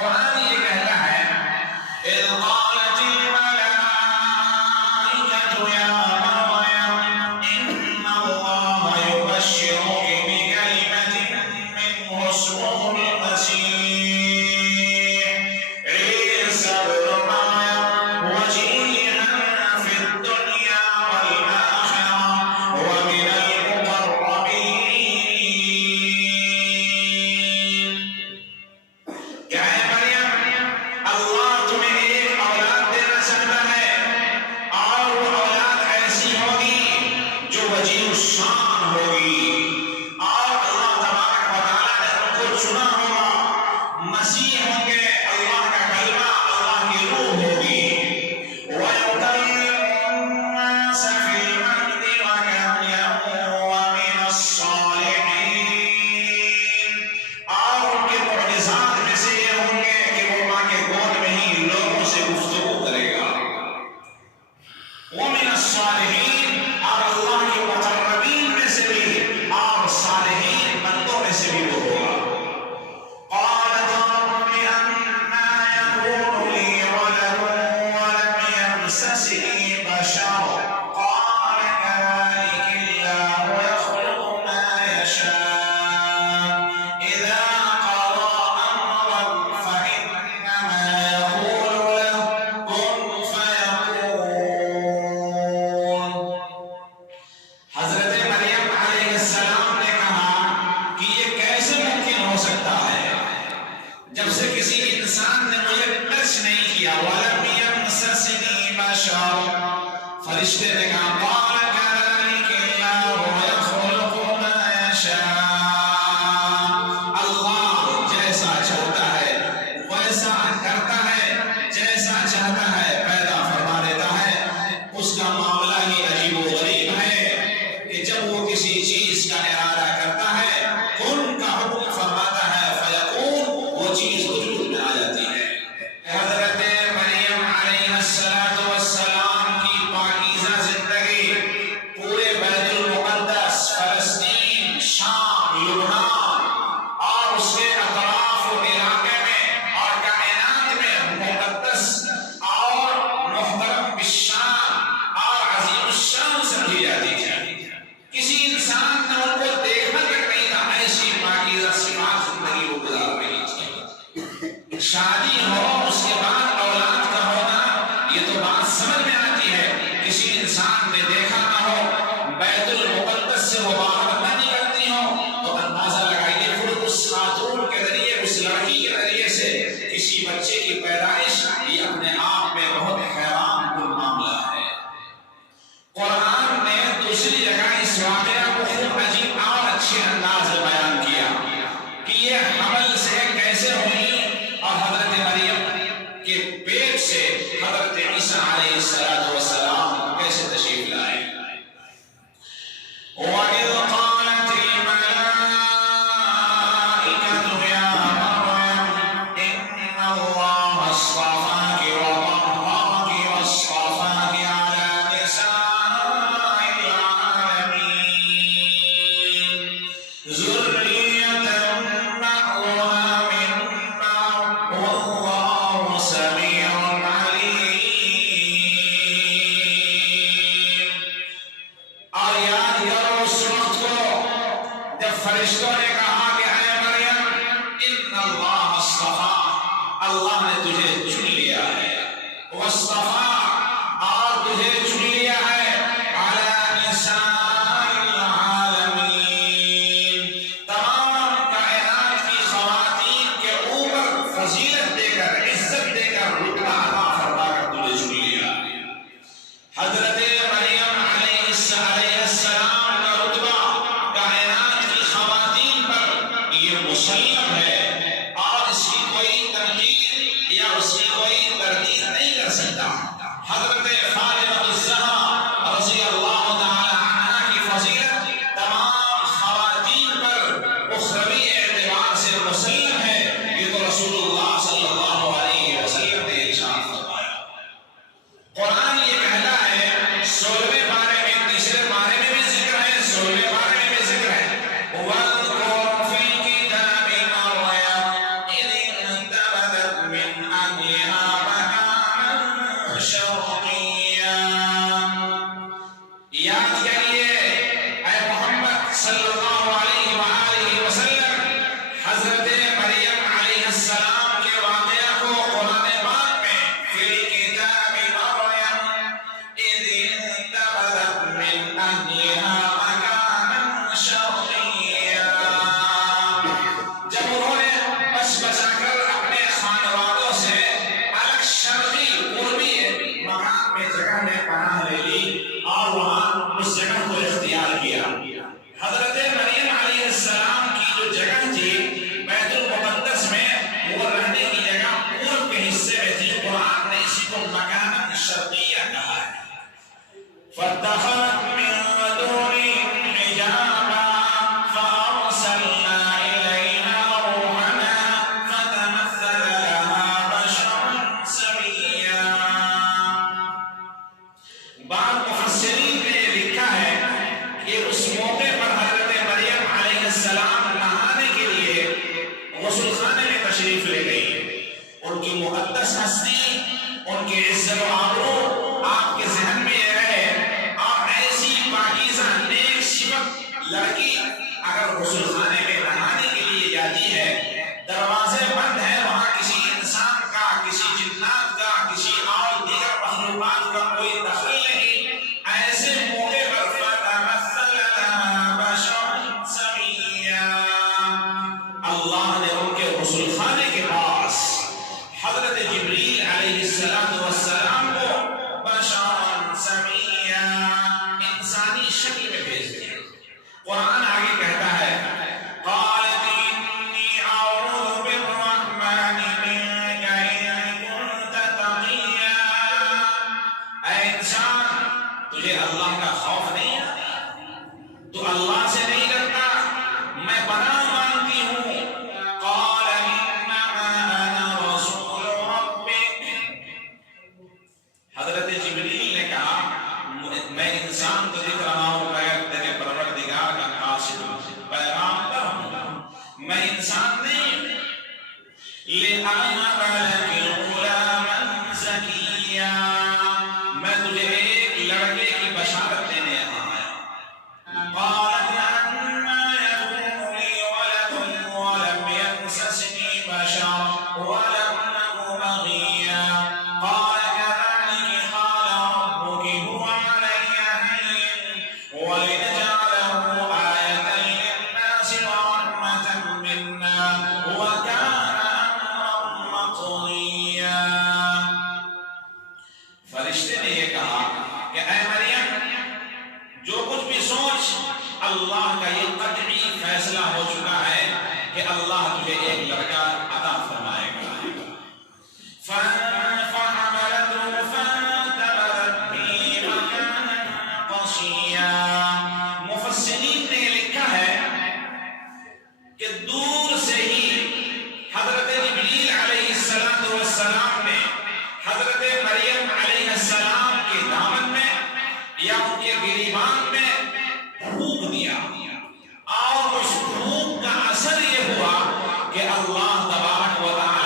قرآن یہ کہتا ہے اذ قالت الملائکۃ یا مریم ان اللہ یبشرک بکلمۃ منہ اسمہ المسیح عیسی ابن مریم وجیہا فی الدنیا والآخرہ ومن المقربین۔ کیا ہے مریم؟ اللہ تمہیں ایک اولاد دینا چاہتا ہے اور وہ اولاد ایسی ہوگی جو وجیہ الشان ہوگی، اور اللہ تبارک و تعالیٰ نے ان کو چنا ہوگا، مسیح ہوں گے، اللہ کا کلمہ، اللہ کی روح ہوگی۔ وَيُكَلِّمُ النَّاسَ فِي الْمَهْدِ وَكَهْلًا وَمِنَ الصَّالِحِينَ، اور ان کے معجزات میں سے یہ ہوں گے کہ وہ ماں کے گود میں ہی لوگوں سے گفتگو کرے گا۔ وَمِنَ الصَّالِحِينَ، اور اللہ کے مقربین میں سے بھی اور صالحین بندوں میں سے بھی وہ ہوگا۔ قالت رب أنى يكون لي ولد ولم يمسسني بشر قال كذلك الله يخلق ما يشاء إذا قضى أمرا فإنما يقول له كن فيكون۔ حضرت مریم علیہ السلام نے کہا کہ یہ کیسے ممکن ہو سکتا ہے جب سے کسی انسان نے مجھے ٹچ نہیں کیا۔ وَلَمْ يَمْسَسْنِي بَشَرٌ، فرشتے نے کہا قَالَ كَذَلِكَ اللَّهُ يَخْلُقُ مَا يَشَاءُ، اللہ جیسا چاہتا ہے ویسا کرتا ہے، جیسا چاہتا ہے پیدا فرما دیتا ہے۔ اس کا معاملہ ہی عجیب و غریب ہے کہ جب وہ کسی چیز کا ارادہ کرتا ہے، کن کا حکم فرماتا ہے، فیکون، وہ چیز وجود میں آ جاتی ہے۔ حضرت مریم علیہ السلام کی پاکیزہ زندگی پورے بیت المقدس، فلسطین، شام، لبنان اور اس کے اطراف و علاقے میں اور کائنات میں مقدس اور محترم بالشان اور عظیم الشان سمجھی جاتی تھی۔ کسی انسان نے ان کو دیکھا تک نہیں تھا، ایسی پاکیزہ صفات زندگی وہ گزار رہی تھی۔ شادی ہو، اس کے بعد اولاد کا ہونا، یہ تو بات سمجھ میں آتی ہے۔ کسی انسان نے دیکھا نہ ہو، بیت المقدس سے وہ باہر نہ نکلتی ہو، تو اندازہ لگائیے پھر اس خاتون کے ذریعے، اس لڑکی کے ذریعے سے کسی بچے کی پیدائش، یہ اپنے آپ میں بہت حیران کن معاملہ ہے۔ قرآن نے دوسری جگہ اس واقعہ کو خوب عجیب اور اچھے انداز میں بیان کیا کہ یہ حمل سے کیسے ہوئی اور حضرت مریم کے پیٹ سے حضرت عیسیٰ علیہ السلام کیسے تشریف لائے۔ وَإِذْ قَالَتِ الْمَلَائِكَةُ يَا مَرْيَمُ إِنَّ اللَّهَ اصْطَفَاكِ وَطَهَّرَكِ وَاصْطَفَاكِ عَلَى نِسَاءِ الْعَالَمِينَ ذُرِّيَّةً بَعْضُهَا مِن بَعْضٍ وَاللَّهُ سَمِيعٌ عَلِيمٌ۔ اور یاد کرو اس وقت کو جب فرشتوں نے کہا کہ اے مریم ان اللہ اصطفا، اللہ نے تجھے چن لیا ہے، واصطفا، اور تجھے چن لیا ہے، علی نساء العالمین، تمام کائنات کی خواتین کے اوپر فضیلت دے کر، عزت دے کر، رتبہ عطا فرما کر تجھے چن لیا۔ حضرت مریم علیہ السلام کا رتبہ کائنات کی خواتین پر یہ مسلم ہے، اور اس کی کوئی تنقید یا اس کی کوئی تردید نہیں کر سکتا۔ حضرت فاطمہ الزہرا رضی اللہ تعالی عنہا کی فضیلت تمام خواتین پر اخروی اعتبار سے مسلم ہے، یہ تو رسول اللہ صلی اللہ علیہ وسلم نے ارشاد فرمایا۔ قرآن یہ کہتا ہے 16ویں پارے میں، تیسرے پارے میں بھی ذکر ہے، 16ویں پارے میں بھی ذکر ہے، وَاذْكُرْ فِي الْكِتَابِ مَرْيَمَ إِذِ انْتَبَذَتْ فاتخذت من دونهم حجابا فأرسلنا إليها روحنا فتمثل لها بشرا سويا. بعض مفسرین نے لکھا ہے کہ اس موقع پر حضرت مریم علیہ السلام نہانے کے لیے غسل خانے میں تشریف لے گئی. ان کی مقدس ہستی، ان کے عزت و آبرو آپ کے ذہن میں رہے. اور ایسی پاکیزہ نیک شبک لڑکی اگر غسل خانے میں نہانے کے لیے جاتی ہے، دروازے بند ہیں، وہاں کسی انسان کا، کسی جنات کا، کسی اور دیگر مخلوقات کا کوئی دخل نہیں. ایسے موقع پر فتمثل لها بشرا سویا، اللہ نے ان کے غسل خانے کے پاس حضرت جبریل علیہ السلام کو بشرا سویا انسانی شکل میں بھیج دیا. قرآن آگے کہتا ہے قالت انی اعوذ بالرحمن منک ان کنت تقیا. اے انسان، تجھے اللہ کا خوف نہیں ہے؟ تو اللہ سے نہیں ڈرتا؟ میں پناہ مانگتی ہوں. قال انما انا رسول ربک. حضرت جبریل نے کہا میں انسان تو دکھ رہا ہوں مگر تیرے پروردگار کا قاصد پیغامبر ہوں، میں انسان نہیں. لِأَهَبَ لَكِ غُلَامًا زَكِيًّا، میں تجھے ایک لڑکے کی بشارت دینے آیا. قالت أَنَّىٰ يَكُونُ لِي وَلَدٌ وَلَمْ يَمْسَسْنِي بَشَرٌ وَلَمْ أَكُ بَغِيًّا. قال كذلك قال ربك هو علي هين ولنجعله آية للناس ورحمة منا وكان أمرا مقضيا. فرشتے نے یہ کہا کہ اے مریم، جو کچھ بھی سوچ، اللہ کا یہ قطعی فیصلہ ہو چکا ہے کہ اللہ تجھے ایک لڑکا عطا فرمائے گا. فحملته فانتبذت به مكانا قصيا. مفسرین نے لکھا ہے کہ دور سے ہی حضرت جبریل علیہ السلام نے حضرت مریم علیہ السلام کے دامن میں یا ان کے گریبان میں پھونک دیا، اور اس پھونک کا اثر یہ ہوا کہ اللہ تبارک و تعالی